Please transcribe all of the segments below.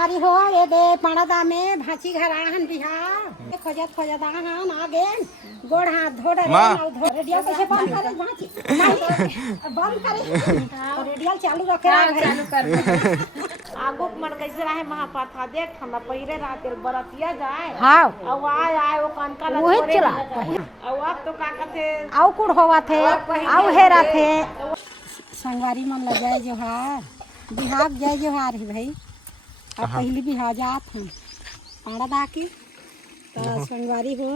अरे हो ये दे पणदा में भाची घर आहन बिहार खोजत खोजत आहन आगे गोड़ हाथ धो रे ना धो रेडियो कैसे बंद करे भाची बंद करे रेडियो चालू रखे चालू कर आगो मन कैसे रहे महापाथा देख हम पहिरे रात बरतिया जाए हां और आए वो कनका वही चला और अब तो का कहते आउ कुड़ होवा थे आउ हेरा थे संगवारी मन ल जाए जोहार बिहार जय जोहार है भाई अब पहली बिहार जात हम पाड़ा दा के तो संगवारी हो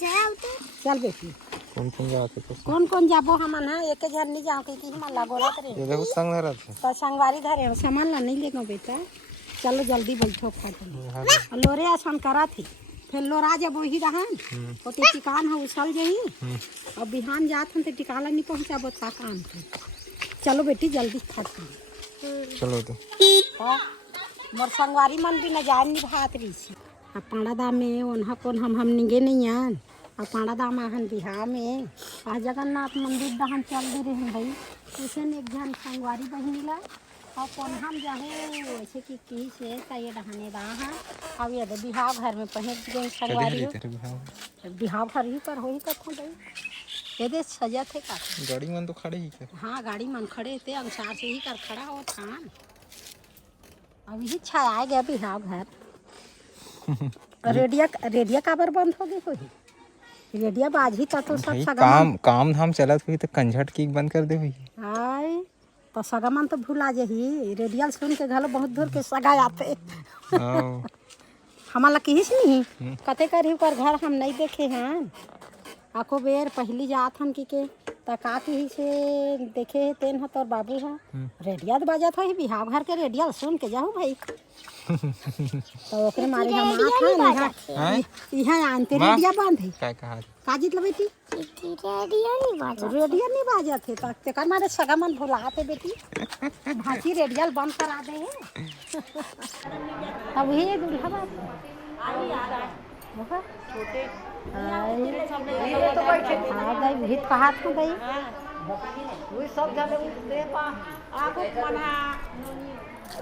जाओ तो चल बेटी कौन कौन जाबो हमन है एक जन नहीं जाओ कि हमन लागोला करे ये देखो संग धरा थे तो संगवारी धरे हम सामान ला नहीं लेगो बेटा चलो जल्दी बैठो फाट लोरे आसन करा थी फिर लोरा जब वही रहन ओते टिकान है उछल जही और बिहान जात हम तो टिकाला नहीं पहुंचाबो ता काम थे चलो बेटी जल्दी फाट चलो तो मोर संगवारी मन भी न जान नहीं भात रही अब पाड़ादा में ओन्हा कौन हम निगे नहीं आन अब पाड़ादा में हन बिहार में आ जगन्नाथ मंदिर दहन चल दे रहे हैं भाई उसे एक जन संगवारी बहनी ला और कौन हम जाए ऐसे कि से ये डहाने दहा अब ये बिहार घर में पहुँच गए संगवारी बिहार घर ही पर हो ही कथों भाई ये दे सजा थे का गाड़ी मन तो खड़े ही कर हाँ गाड़ी मन खड़े थे अनुसार से ही कर खड़ा हो थान अब यही छाया गया बिहार घर रेडिया काबर बंद हो गई कोई रेडिया बाजी तो सब काम काम धाम चलत हुई तो कंझट की बंद कर दे हुई हाय तो सगमन तो भूला जही रेडियल सुन के घलो बहुत दूर के सगा आते हमारा किस नहीं कते करी कर घर हम नहीं देखे हैं आको बेर पहली जात हन के तका की से देखे तेन ह तोर बाबू है रेडिया तो बजत है बिहार घर के रेडियल सुन के जाओ भाई तो ओकरे मारे हम आत यहाँ आनते रेडिया बांधे क्या कहा का जीत लो बेटी रेडियो नहीं बाजत है तक तेकर मारे सगा मन भुलाते बेटी भाची रेडियल बंद करा दे अब ये दूल्हा बात छोटे हाँ भीत कहा था भाई वही सब जने दे पा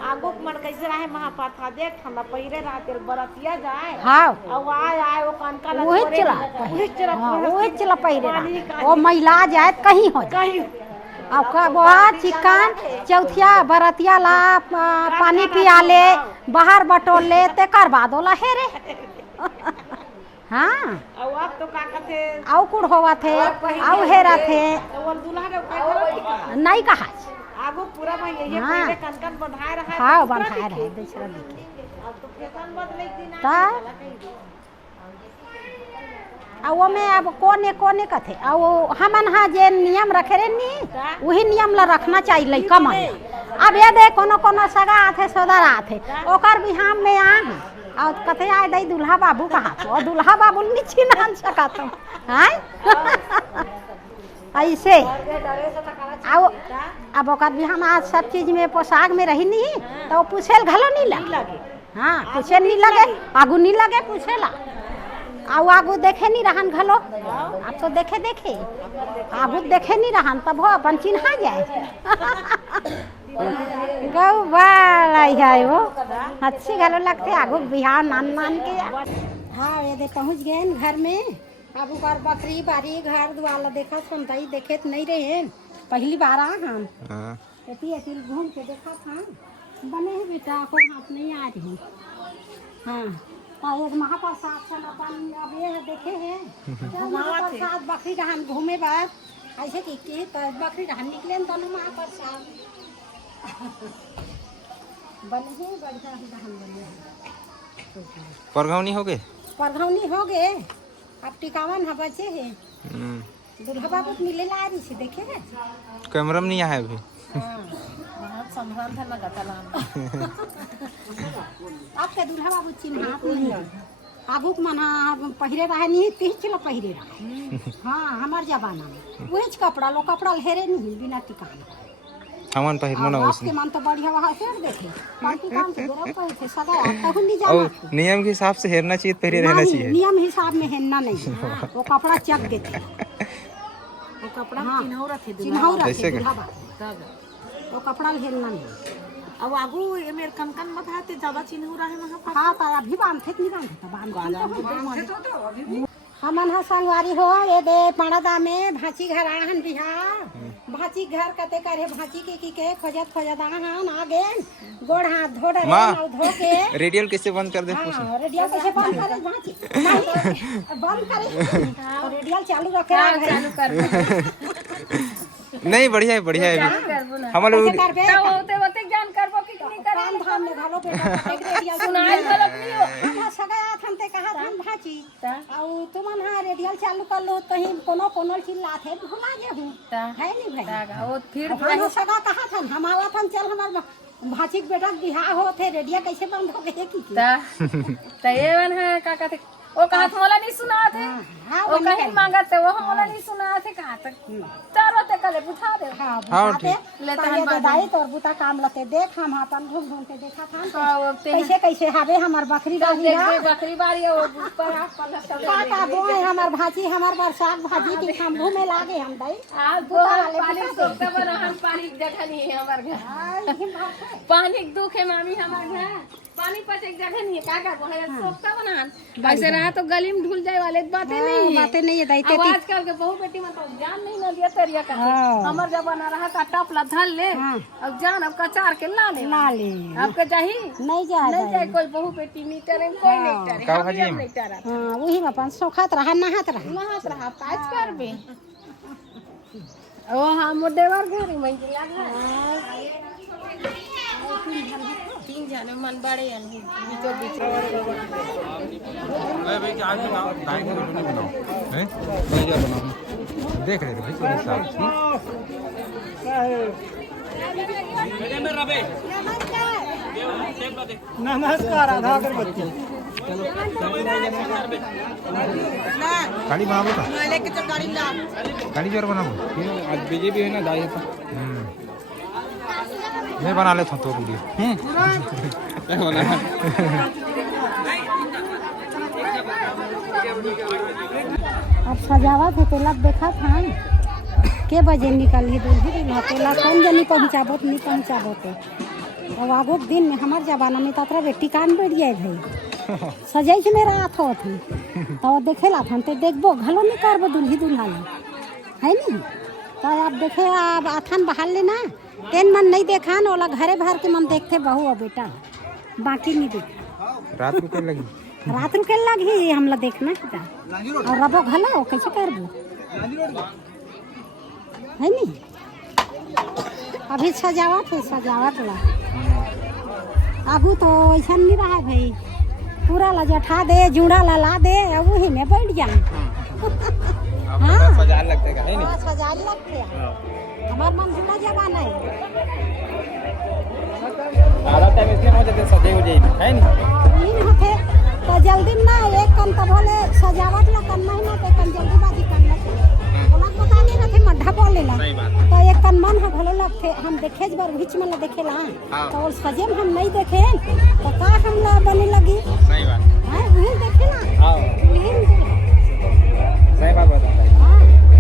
आगो मन कैसे रहे महापाथा देख हम पहिरे रात बरतिया जाए हाँ और आए वो कनका वही चला पहिरे वो महिला जाए कहीं हो कहीं अब का चिकन चौथिया बरतिया ला पानी पिया ले बाहर बटोल ले तेकर बाद ओला हेरे हाँ और अब तो का कहते आउ कुड़ होवा थे आउ हेरा थे वो दूल्हा ने का नहीं कहा आगो पूरा भाई ये पहले कनकन बंधाए रहा है हाँ बंधाए रहे दूसरा देखे अब तो फैशन बदले दिन वो में अब कोने कोने कथे अब हमन हा जे नियम रखे रे नी वही नियम ला रखना चाहिए लइका मन अब ये दे कोनो कोनो सगा आथे सोदर आथे ओकर बिहाम में आ और कथे आए दई दुल्हा बाबू कहा तो दुल्हा बाबू नहीं चिन्ह सका तुम हैं ऐसे अब ओकर बिहाम आज सब चीज में पोशाक में रही नहीं तो पूछेल घलो नहीं लगे हाँ पूछे नहीं लगे आगू नहीं लगे पूछेला आउ आगू देखे नहीं रहन घलो अब तो देखे आगू देखे नहीं रहन तब हो अपन चिन्हा जाए गौ बाई वो अच्छी घलो लगते आगू बिहार नान के हाँ ये दे पहुँच गए घर में अब कर बकरी बारी घर द्वार देखा सुनताई देखे नहीं रहे पहली बार आ हम एती घूम के देखा था बने है बेटा को हाथ नहीं आ रही हाँ एक महाप्रसाद चल अपन अब ये देखे हैं महाप्रसाद बकरी डहान घूमे बाद ऐसे की तो बकरी डहान निकले तो महाप्रसाद बने हैं बढ़िया डहान बने परघौनी हो गए अब टिकावन है बचे हैं दुल्हा बाबू मिले ला रही से देखे हैं कैमरा में नहीं आया अभी संभ्रम था लगा आपके दुल्हा बाबू चिन्हात नहीं आगू मना पहिरे रहा नहीं तीच लो पहिरे रहा हाँ हमार जमाना में वही कपड़ा लो कपड़ा हेरे नहीं बिना टिकाना हमन पहिरनो ना उसके मन तो बढ़िया वहां से देखे बाकी काम से गोरा पर थे सदा आता हूं नहीं जाना नियम के हिसाब से हेरना चाहिए पहिरे रहना चाहिए नियम हिसाब में हेरना नहीं वो कपड़ा चक देते वो कपड़ा चिन्हौरा थे दुल्हा वो कपड़ा हेरना नहीं अब आगू ये मेरे कन मत हाथे ज्यादा चिन्ह हो रहा है महापात्र। हाँ पर अभी बांधे नहीं बांधे हमन हा संगवारी हो ये दे पणदा में भाची घर आहन बिहार भाची घर कते करे भाची के खोजत आहन आ गेन गोड़ हाथ धो डरे धो के रेडियल कैसे बंद कर दे? हाँ, रेडियल कैसे बंद करे भाची नहीं बंद करे तो रेडियल चालू रखे चालू कर नहीं बढ़िया है हम लोग होते ज्ञान करबो कि नहीं करे काम धाम में घालो बेटा एक रेडियल सुनाई गलत नहीं हो हम सगा थन ते कहा धन भाची औ तुमन हा रेडियल चालू कर लो तही कोनो चिल्लात है भुला जे हूं है नहीं भाई ओ फिर हम सगा कहा थन हम आवा थन चल हमार भाची के बेटा बियाह होते रेडियो कैसे बंद हो गए की त ये वन है का कहते ओ कहत मोला नहीं सुना थे ओ कहीं मांगत वो मोला नहीं सुना थे कहा तक चारों ते कले बुझा दे हाँ ठीक ले तहन दाई तोर बुता काम लते देख हम अपन घूम के देखा था कैसे हावे हमर बकरी बारी ऊपर का बोए हमर भाजी हमर बरसात भाजी की हम घूमे लागे हम दाई आ दो पानी सोखता बन हम पानी जगह नहीं है हमर घर पानी दुख है मामी हमर घर पानी पर एक जगह नहीं है का बोले सोखता बनान ऐसे रहा तो गली में ढुल जाए वाले बातें नहीं है दाई तेती आजकल के बहू बेटी में तो जान नहीं ना दिया तरिया का हमर जमाना रहा का टपला धर ले अब जान अब कचार के ला ले आपके जाही नहीं जाए कोई बहू बेटी नहीं टरे कोई नहीं टरे हां वही में अपन सोखत रहा नहात रहा काज करबे ओ हम देवर घर में लगा तीन जने मन बड़े बीचों बीच भाई क्या आज बनाओ दाई को नहीं बनाओ हैं मैं क्या बनाऊं देख रहे भाई थोड़ा सा नमस्कार आधा अगरबत्ती गाड़ी बनाओ का गाड़ी जोर बनाओ आज बीजेपी है ना दाई है मैं बना लेता हूँ तो वीडियो अब सजावट है तेला देखा था के बजे निकली दूल्हा तेला कौन जनी पहुँचाबो नहीं पहुँचाबो तो अब आगो दिन में हमार जमाना में ततरा बेटी कान बैठ जाए भाई सजाई के मेरा हाथ हो थी तो देखेला था तो देखबो घलो नहीं करबो दुल्हा है नहीं तो आप देखे आप आथन बहाल लेना तेन मन नहीं देखा ना ओला घरे भर के मन देखते बहू और बेटा बाकी नहीं देखा रात रुके लगी हमला देखना था और रबो घलो कैसे करबो है नहीं अभी सजावट ला आगू तो ऐसा नहीं रहा भाई पूरा ला जठा दे जुड़ा ला दे वही में बैठ जाए हाँ सजाल लगते का है नहीं सजाल लगते हमार मन जुड़ा जमाना है आधा टाइम इसलिए हो जाते सजे हो जाए है नहीं नहीं होते तो जल्दी ना एक कन तो बोले सजावट ला करना है ना तो कन जल्दीबाजी करना है बोला पता नहीं रहते मड्ढा बोले ला तो एक कन मन है भलो लगते हम देखे बार बीच में ला देखेला तो सजे में हम नहीं देखे तो का हम ला बने लगी सही बात हां वही देखेला हां सही बात बता